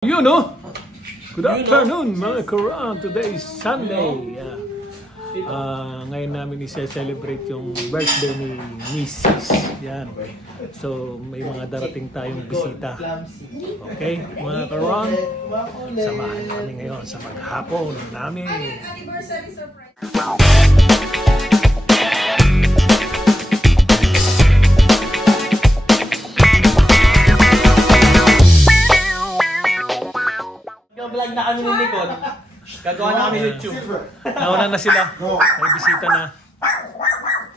You know, good afternoon mga Karan. Today is Sunday. Ngayon namin i-celebrate yung birthday ni Mrs. Yan. So may mga darating tayong bisita. Okay, mga Karan, samahan kami ngayon sa maghapon namin. Anniversary surprise. Vlog na kami ni Nikon. Gagawa na kami YouTube. Nauna na sila. May bisita na.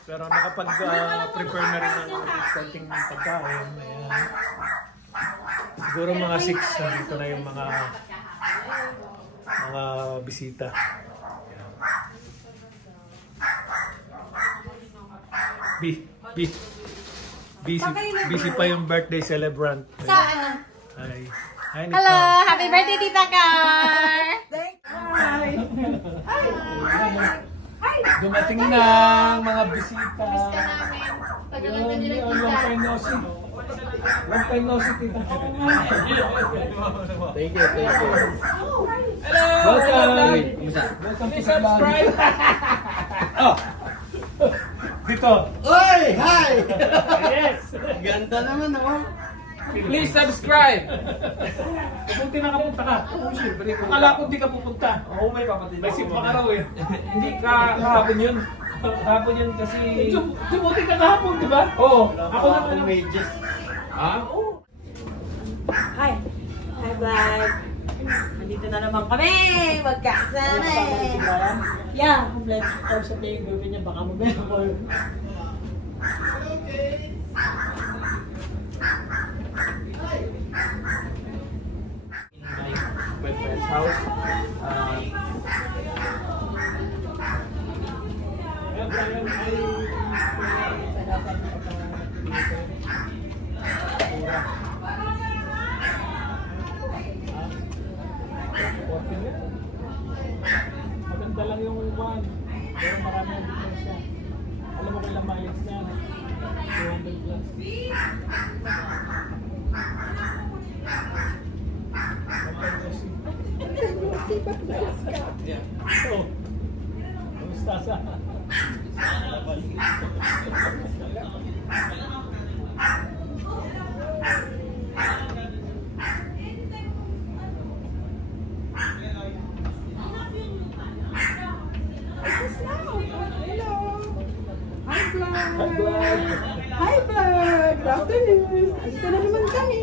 Pero nakapag-prepare na rin ng starting ng pagkain. Ayan. Siguro mga 6. Dito na yung mga bisita. Busy pa yung birthday celebrant. Saan? Hi, Nika. Hello! Happy birthday, Tita Car! Hi! Dumating na ang mga bisita. Miss ka namin. Tagal lang na nila Long time no see. Long time no see, Tita. Thank you. Hello! Welcome! Welcome to subscribe! Oh! Dito! Oy! Hi! Yes! Ganda naman oh. Please subscribe! Kung nakapunta ka, akala ko hindi ka pupunta. Oo, may kapatid. May sip pa ka raw eh. Hindi ka kahapon yun. Kahapon yun kasi... Dumuti ka kahapon, di ba? Oo. Ako na Ako wages. Ha? Oo. Hi! Hi, vlog! Nandito na naman kami! Magkasama! Yeah, vlog. Tapos sa playing group niya, baka mamaya ako. My friend's house. Maganda lang yung one. Pero marami ang diferensya. Alam mo kailang mileage niya. 200 plus. Oh, kamusta sa? Hi vlog! Good afternoon! Andito na naman kami!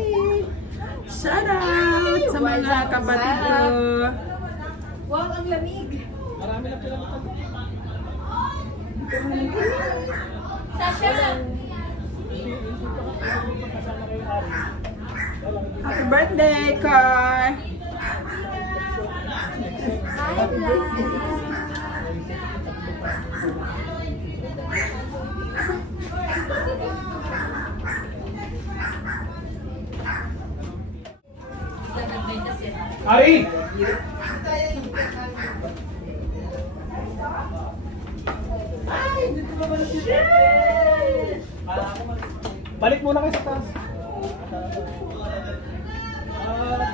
Shout out sa mga kapatid ko! Wow, ang lamig! Marami na pala matanda. Sasha! Happy birthday, Car! Hi, vlog! Ari! Balik muna kayo sa taas.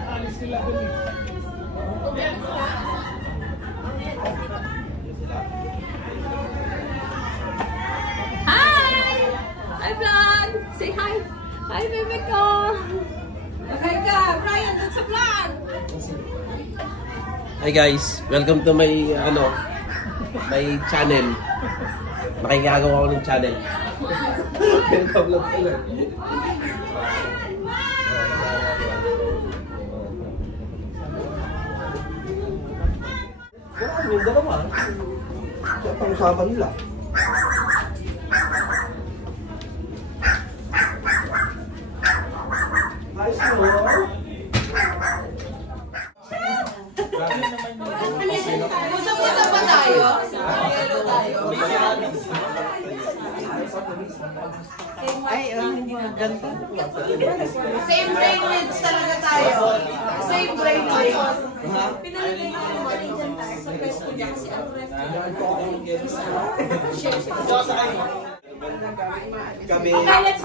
Alis sila dun eh. Hi! Hi, vlog! Say hi! Hi, bebe ko! Okay ka! Brian, dun sa vlog! Hi guys, welcome to my my channel. Makikagawa ko ng channel. Vlog pala. Yung dalawa. Siya pang usapan nila. Nice mo. Usap-usap pa tayo? Hello tayo? Ay, ganda. Same brainwaves talaga tayo. Same brainwaves. Pinalagay ko yung Norwegian tire sa press ko niya kasi ang press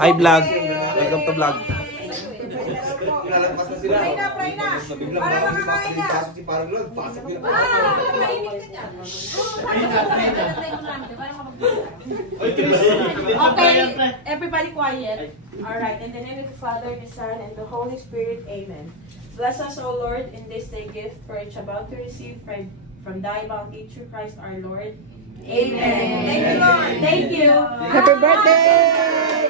Hi vlog. Welcome to vlog. lalagpas na sila. Pray na. Para makakain na. Si parang Lord, pasok yun. Okay, everybody quiet. Alright, in the name of the Father, the Son, and the Holy Spirit, Amen. Bless us, O Lord, in this day gift for each about to receive from thy bounty through Christ our Lord. Amen. Thank you, Lord. Thank you. Happy birthday!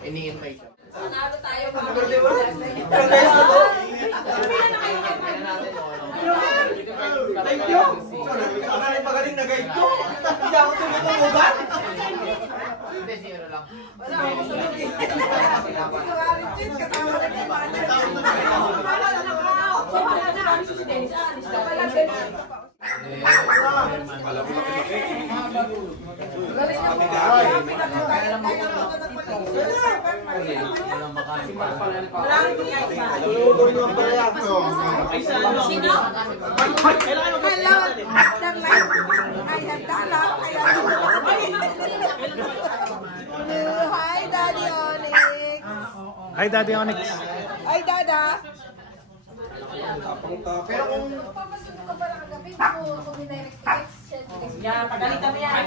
Ini-invite siya. Sanado tayo mga Thank you! Magaling na guide ko! Hindi ako tumutubugan! Hindi, zero lang. Wala ako sa Hi, Daddy Onyx. Hi, Daddy Onyx. Hi, Dada. Pero kung Yan, pagalitan mo yan.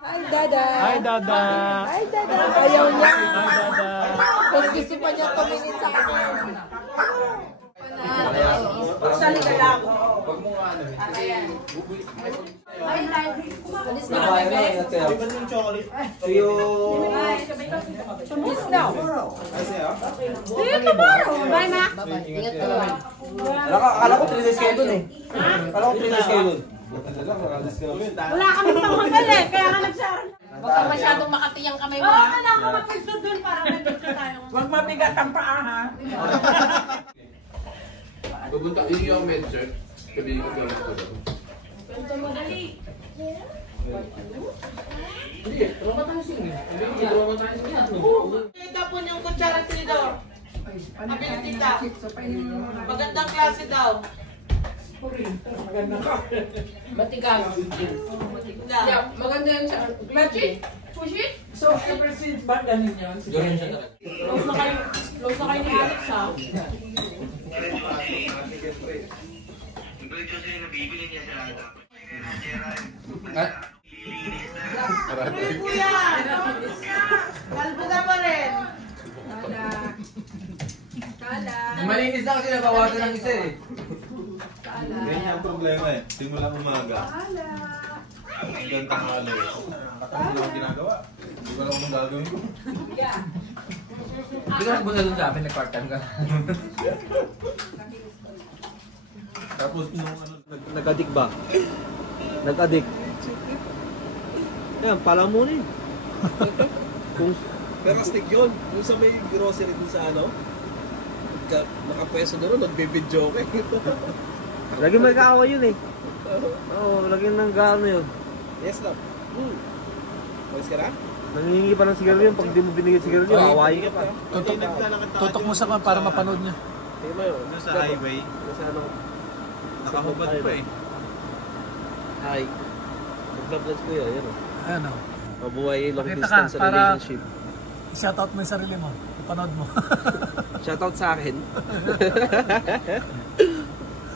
Hi, Dada. Hi, Dada. Hi, Dada. Ayaw niya. Hi, Dada. Mas gusto pa niya tumingin sa akin. Salita lang. Ayan. Hi, Daddy. Alis na kami, Bek. Miss now. See you tomorrow. Bye, Ma. Akala ko 3 days kayo dun eh. Akala ko 3 days kayo dun. Wala kami panghagal eh. Kaya nga nagsara. Huwag ka masyadong makatiyang kamay mo. Oo, wala ka magpwesto dun para nandito tayo. Huwag mabigat ang paa, ha? Pupunta, hindi ako mention. Sabihin ko doon ako doon. Kwento mo dali. Hindi, traumatizing eh. Hindi, traumatizing yan. Tapon yung kutsara tinidor. Sabi ni tita. Magandang klase daw. Matigas. Yeah, maganda yan siya. Magic? Push it? So, ever since ba ganun yun? Ganun siya talaga. Close na kayo ni Alex ha. Kuya! Kalbo ka pa rin. Malinis na kasi nabawasan ng isa eh. Ganyan ang problema eh. Simulang umaga. Hanggang tanghali. Nakasama ang ginagawa. Hindi ko alam kung gagawin ko. Hindi ka nagpunta doon sa amin, nag-part-time ka. Tapos nung ano, nag-addict ba? Nag-addict. Yan, pala mo na eh. Pero stick yun. Kung sa may grocery din sa ano, nakapwesto doon, nagbibidyo ka eh. Lagi may kaawa yun eh. Oo, lagi nang gaano yun. Yes, love. Pwes ka na? Nangingi pa ng sigarilyo yun. Pag di mo binigay sigarilyo, awayin ka pa. Tutok mo sa kanya para mapanood niya. Tingnan mo yun. Ano sa highway? Kasi ano, Nakahubad pa eh. hi. Mag-vlogs ko yun, yun o. Ayan o. Mabuhay long Pakita distance ka, para- relationship. Shoutout mo yung sarili mo. Ipanood mo. Shoutout sa akin.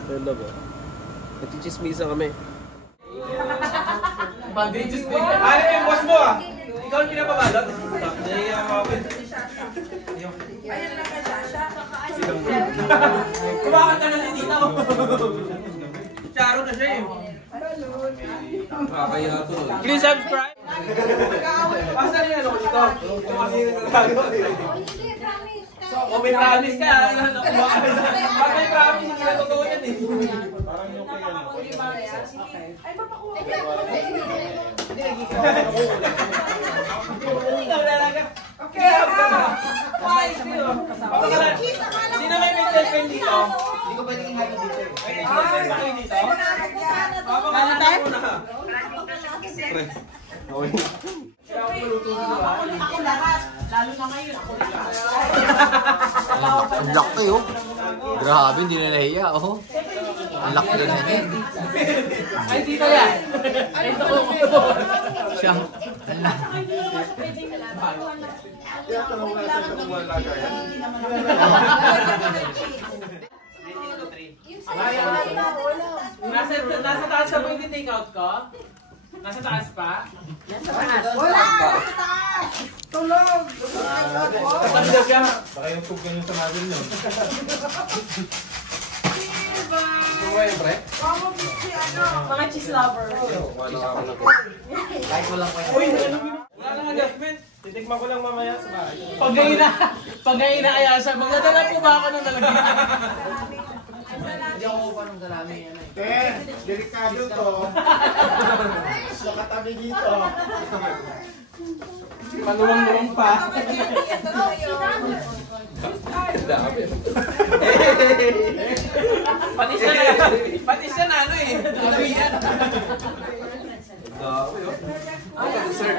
Hello ba? Nagchichismisa kami. Ano yung boss mo ah? Ikaw ang kinababalot? Nahiya ako ako. Kumakanta na din dito. Charo na siya eh. Kakaya to. Please subscribe. Basta rin ano ito. So, kung may promise ka, pag may promise, hindi na totoo yan eh. Parang yung kaya ano. mapakuha. Sino may mental pen dito? Hindi ko pwedeng ihalo dito eh. Kala tayo? Ako lahat. Lalo na ngayon, ako lahat. Ang laki oh. Grabe, hindi na nahiya oh. Ang laki na yan. Ay, dito yan. Siya. Nasa taas ka ba yung take out ko? Nasa taas pa? Wala! Nasa taas! Tulog! Baka yung tug ganyan sa natin yun. Mga cheese lover. Kahit walang pa yan. Wala lang adjustment. Titikman ko lang mamaya sa bahay. Pag aya siya, magdadala po ba ako ng lalagyan? Hindi ako pa ng salami yan eh. Delikado to. Nakatabi dito. Panuwang-nuwang pa. Pati siya na ano eh. Alabihan. Sir,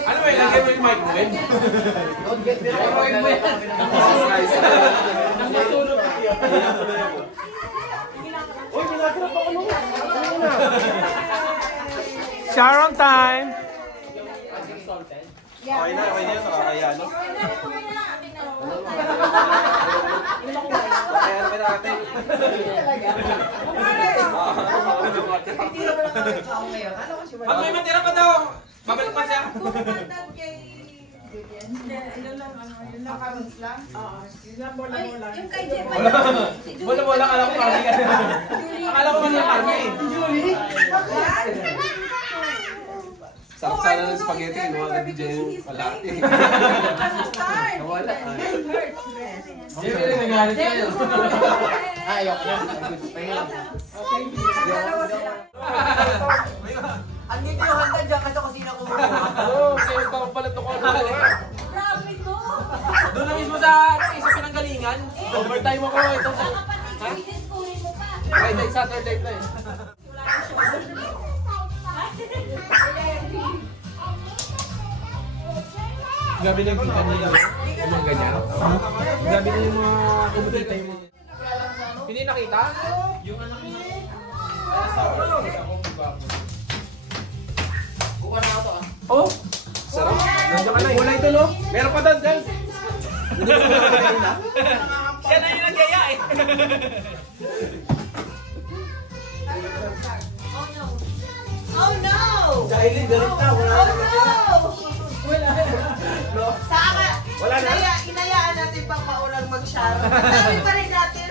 ano ba ilagay mo yung microwave? Don't get me wrong. Sharon time! Okay na yan. Nakakaya, no? Kaya naman natin. Pag may matira pa daw, babalik pa siya. Bola-bola, akala ko kami. Akala ko kami kami. Julie? Sarap sana ng spaghetti, no? Agad dyan yung palati. Nawala. Siyempre rin nagalit kayo. Ayok na. Andito yung handa dyan kasi kusina ko muna. Oo, kaya papalit ako. Promise mo! Doon na mismo sa pinanggalingan. Overtime ako. Ito. Ha? Friday, Saturday na eh. Gabi na yung kita nila. Yung mga ganyan. Gabi na yung mga kumikita yung mga... Hindi nakita? Yung anak niya. Buka na ako ah. Oh! Sarap. Nandiyan ka na eh. Wala ito no? Meron pa doon dyan. Siya na yung nagyaya eh. Oh no! Dahil galit na. Wala Oh na. no! No? Saka, Wala na. inayaan natin pang maunang mag-share. Sabi pa rin natin.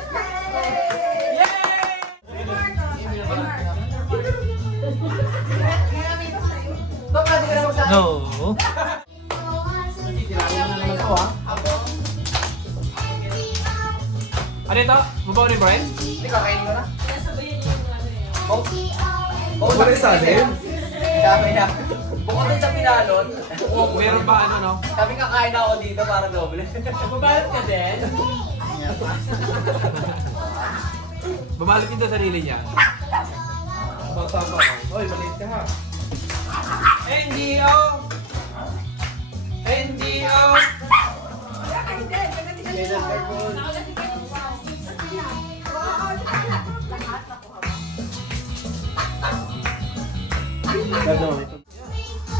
No. Ano ito? Mabaw ni Brian? Hindi ka kain mo na? Oh, wala sa atin? Sabi na. Bukod dun sa pinalon, Meron ba ano no? sabi kakain ako dito para doble. Babalat ka din? Babalat din sa sarili niya. Bata pa. Hoy, maliit ka ha. NGO! NGO!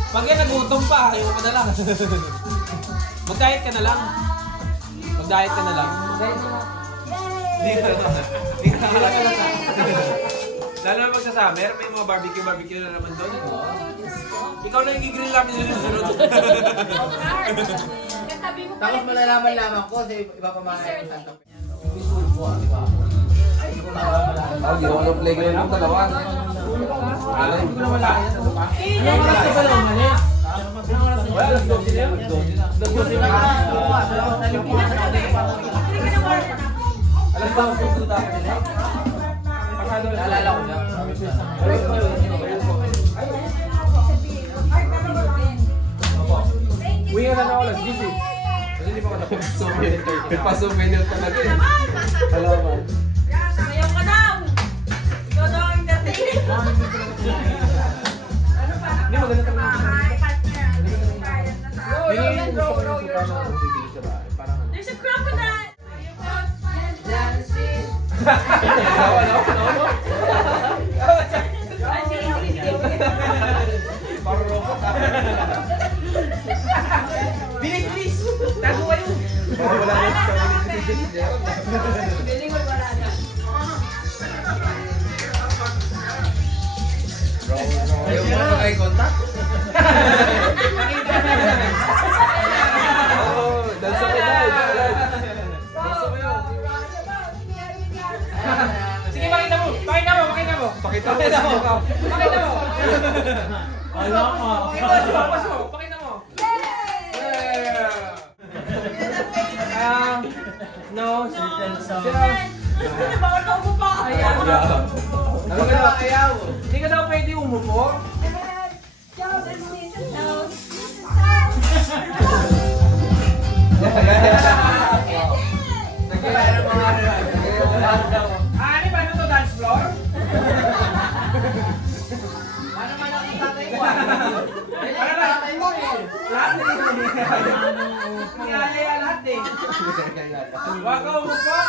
Pag yan nagutom pa, ayaw ka na lang. Mag-diet ka na lang. Mag-diet ka na lang. Hindi ka na. Lalo na pag sa summer, may mga barbecue na naman doon. Ikaw na yung grill namin sa susunod. Tapos malalaman ko sa iba pa mga Santo. Hindi ko na playground ng dalawa. Hindi ko na wala yan. Wala Alas 12 na yun. Alas 12 na. Alas 12 na nila. Naalala ko siya. Uwi nga na ako alas 10. Kasi hindi pa ako napag-souvenir. Nagpa-souvenir talaga eh. Salamat. Ayaw ka daw! Ikaw daw ang entertainer. Hindi, maganda talaga. There's a crocodile! Bilis, bilis! Tago kayo! Wala na sa Biling wala na. ayaw mo mag-eye contact? Oo, dansa kayo dahil. Dansa kayo. Sige, pakita mo! Pakita mo! Pakita mo! Pakita mo! Pakita mo! Ala ka! Pakita mo! No. Bawal ka umupo! Ayaw! Hindi ka daw pwede umupo? Ano ba ito? Dance floor? Paano man ang tatay ko? Para tatay mo eh. Lahat na rin. Kaya lahat eh. Huwag ka umupo.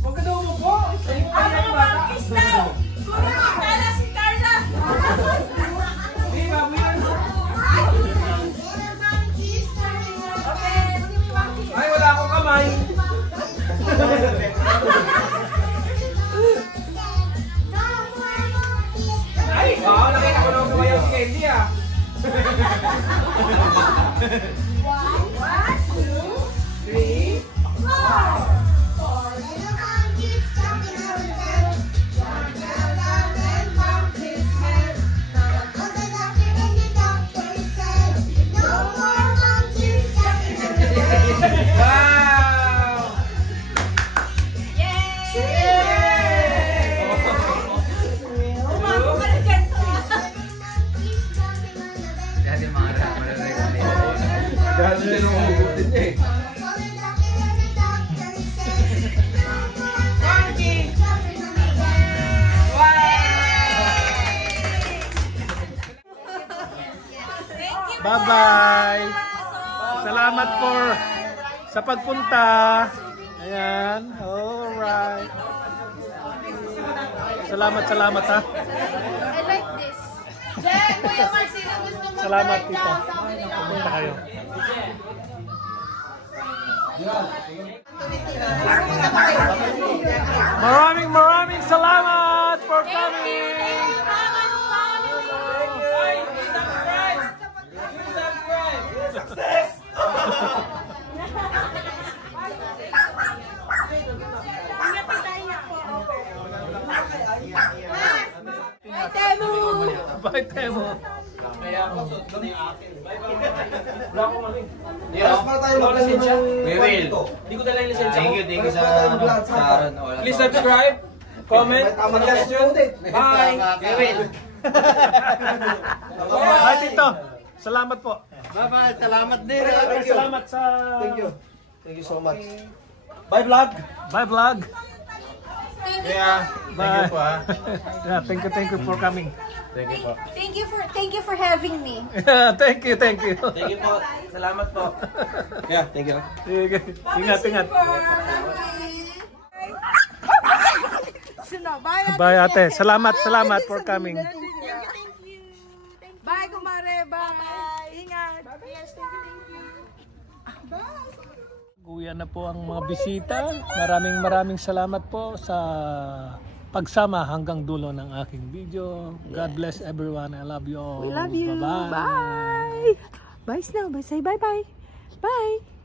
Huwag ka daw umupo. Ano ka ba? Kiss daw! Carla, si Carla! Hindi, bago yan. Ay, wala akong kamay. Ay, wow, nakita ko na sumayaw si Candy ah. 1, 2, 3, 4. Wow! Umabot ka na dyan! Dati mga marami. Dahil din ang umubutin niya eh. Monkey! Bye-bye! Salamat for sa pagpunta. Ayan. Alright. Salamat ha. I like this. Jen, Kuya Marcelo, gusto mo Salamat tayo tita. daw, sabi ni Kuya. Punta kayo. Maraming salamat for coming. Success! Bye, Temo. Kaya ako, suot ko na yung akin. Wala akong maling. Wala akong lisensya. We will. Hindi ko dala yung lisensya ko. Thank you sa Aaron. Please subscribe, comment, suggestion. Bye! We will. Bye, Tito. Salamat po. Bye-bye. Salamat din. Salamat sa... Thank you. Thank you so much. Bye vlog! Bye, vlog. Yeah, thank you po ha. Yeah, thank you for coming. Thank you po. Thank you for having me. Thank you. Thank you po. Salamat po. Yeah, thank you. Sige. Ingat. Bye, ate. Salamat for coming. Bye, kumare. Bye. Ingat. Yes, thank you. Bye. Uwian na po ang mga bisita. Maraming salamat po sa pagsama hanggang dulo ng aking video. God bless everyone. I love you all. We love you. Bye-bye. Bye. Bye, Snow. Bye. Say bye-bye. Bye.